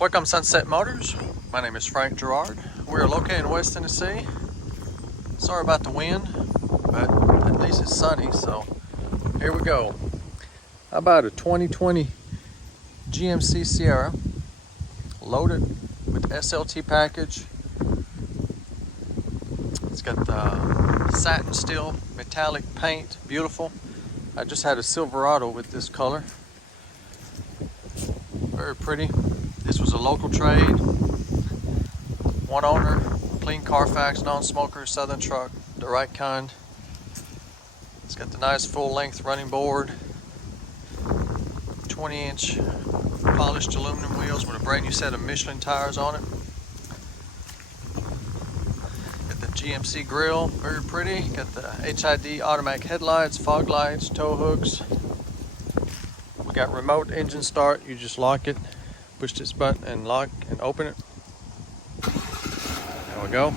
Welcome Sunset Motors. My name is Frank Gerard. We are located in West Tennessee. Sorry about the wind, but at least it's sunny, so here we go. How about a 2020 GMC Sierra loaded with SLT package. It's got the satin steel metallic paint, beautiful. I just had a Silverado with this color. Very pretty. This was a local trade, one owner, clean Carfax, non-smoker, Southern truck, the right kind. It's got the nice full-length running board, 20-inch polished aluminum wheels with a brand new set of Michelin tires on it. Got the GMC grille, very pretty. Got the HID automatic headlights, fog lights, tow hooks. We got remote engine start. You just lock it. Push this button and lock and open it. There we go.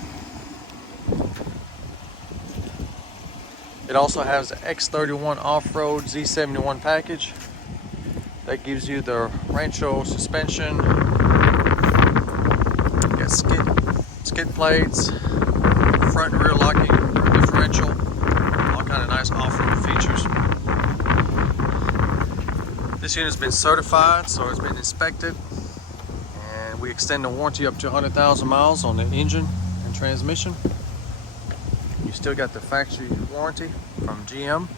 It also has the X31 off-road Z71 package. That gives you the Rancho suspension. You got skid plates, front and rear locking differential, all kind of nice off-road features. This unit's been certified, so it's been inspected. And we extend the warranty up to 100,000 miles on the engine and transmission. You still got the factory warranty from GM.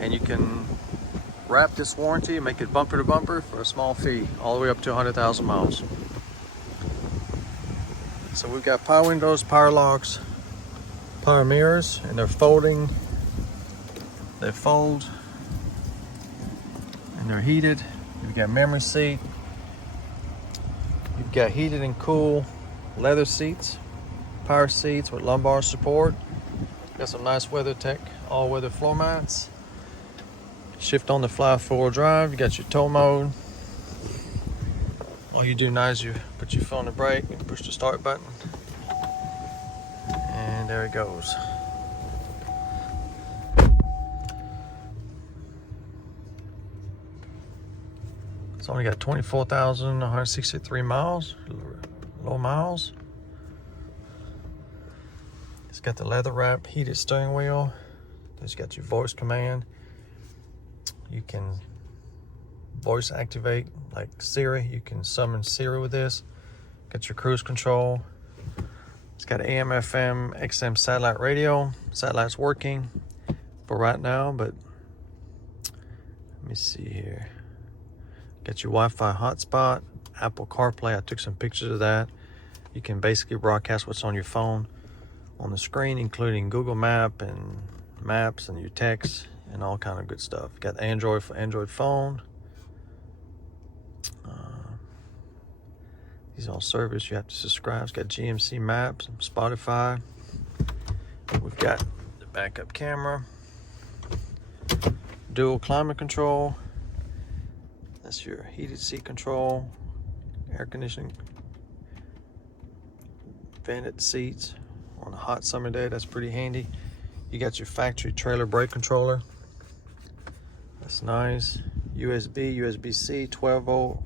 And you can wrap this warranty and make it bumper to bumper for a small fee, all the way up to 100,000 miles. So we've got power windows, power locks, power mirrors, and they're folding. They fold. And they're heated. You've got memory seat. You've got heated and cool leather seats, power seats with lumbar support. Got some nice WeatherTech all-weather floor mats. Shift on the fly four-wheel drive. You got your tow mode. All you do now is you put your foot on the brake and push the start button. And there it goes. It's only got 24,163 miles, low miles. It's got the leather wrap heated steering wheel. It's got your voice command. You can voice activate like Siri. You can summon Siri with this. Got your cruise control. It's got AM, FM, XM satellite radio. Satellite's working for right now, but let me see here. Got your Wi-Fi hotspot, Apple CarPlay. I took some pictures of that. You can basically broadcast what's on your phone on the screen, including Google Map and Maps and your text and all kind of good stuff. Got Android for Android phone. These all service you have to subscribe. It's got GMC Maps, Spotify. We've got the backup camera, dual climate control. That's your heated seat control, air conditioning, vented seats on a hot summer day. That's pretty handy. You got your factory trailer brake controller. That's nice. USB, USB-C, 12 volt,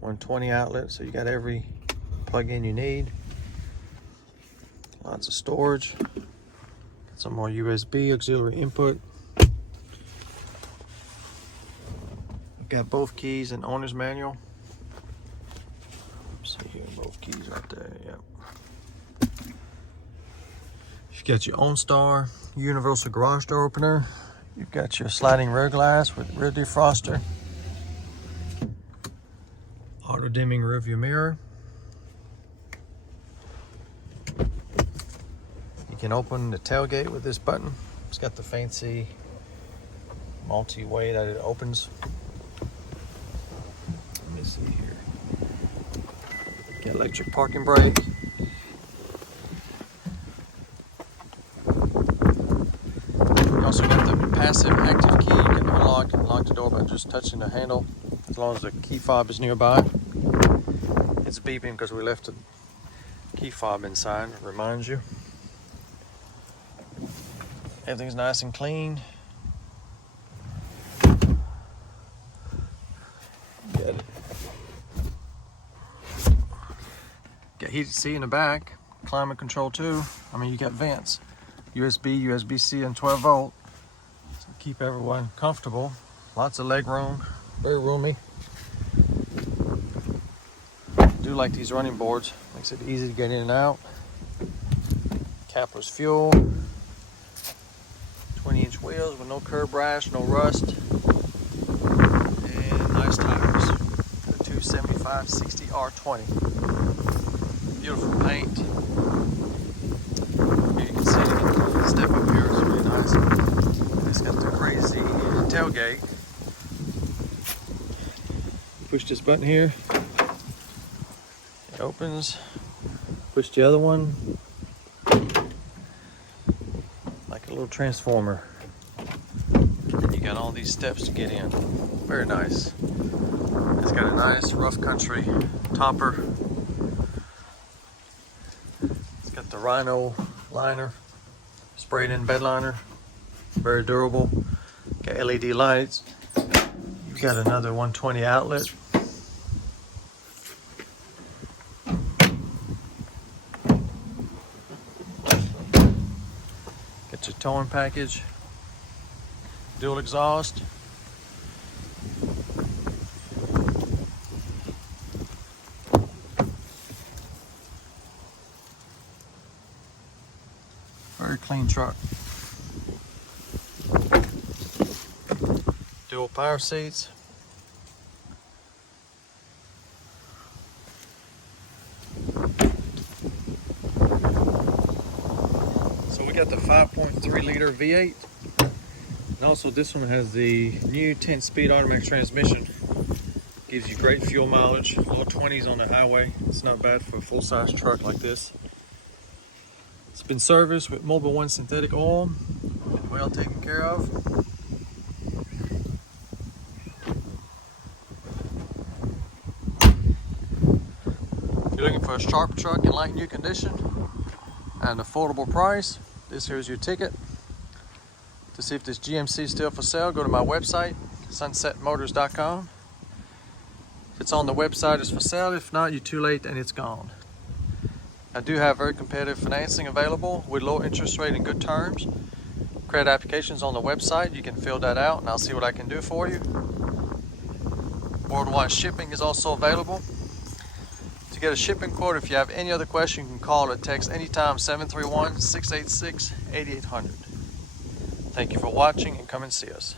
120 outlet. So you got every plug-in you need. Lots of storage. Got some more USB auxiliary input. Got both keys and owner's manual. Let's see here, both keys right there. Yep. You got your OnStar universal garage door opener. You've got your sliding rear glass with rear defroster. Auto dimming rear view mirror. You can open the tailgate with this button. It's got the fancy multi-way that it opens. See here. Got electric parking brake. You also got the passive active key. You can unlock and lock the door by just touching the handle, as long as the key fob is nearby. It's beeping because we left the key fob inside. It reminds you. Everything's nice and clean. Got heated seat in the back, climate control too. I mean, you got vents, USB, USB-C, and 12 volt. So keep everyone comfortable. Lots of leg room, very roomy. I do like these running boards, makes it easy to get in and out. Capless fuel, 20-inch wheels with no curb rash, no rust, and nice tires. The 275/60 R20. Beautiful paint. Here you can see the step up here is really nice. It's got the crazy tailgate. Push this button here. It opens. Push the other one. Like a little transformer. And you got all these steps to get in. Very nice. It's got a nice rough country topper. It's got the Rhino liner, sprayed in bed liner. Very durable. Got LED lights. You've got another 120 outlet. Got your towing package. Dual exhaust. Very clean truck. Dual power seats. So we got the 5.3 liter V8. And also this one has the new 10-speed automatic transmission. Gives you great fuel mileage, low 20s on the highway. It's not bad for a full-size truck like this. It's been serviced with Mobil 1 synthetic oil. Been well taken care of. If you're looking for a sharp truck in light new condition at an affordable price, this here's your ticket. To see if this GMC is still for sale, go to my website, sunsetmotors.com. If it's on the website, it's for sale. If not, you're too late and it's gone. I do have very competitive financing available with low interest rate and good terms. Credit applications on the website. You can fill that out and I'll see what I can do for you. Worldwide shipping is also available. To get a shipping quote, if you have any other question, you can call or text anytime 731-686-8800. Thank you for watching and come and see us.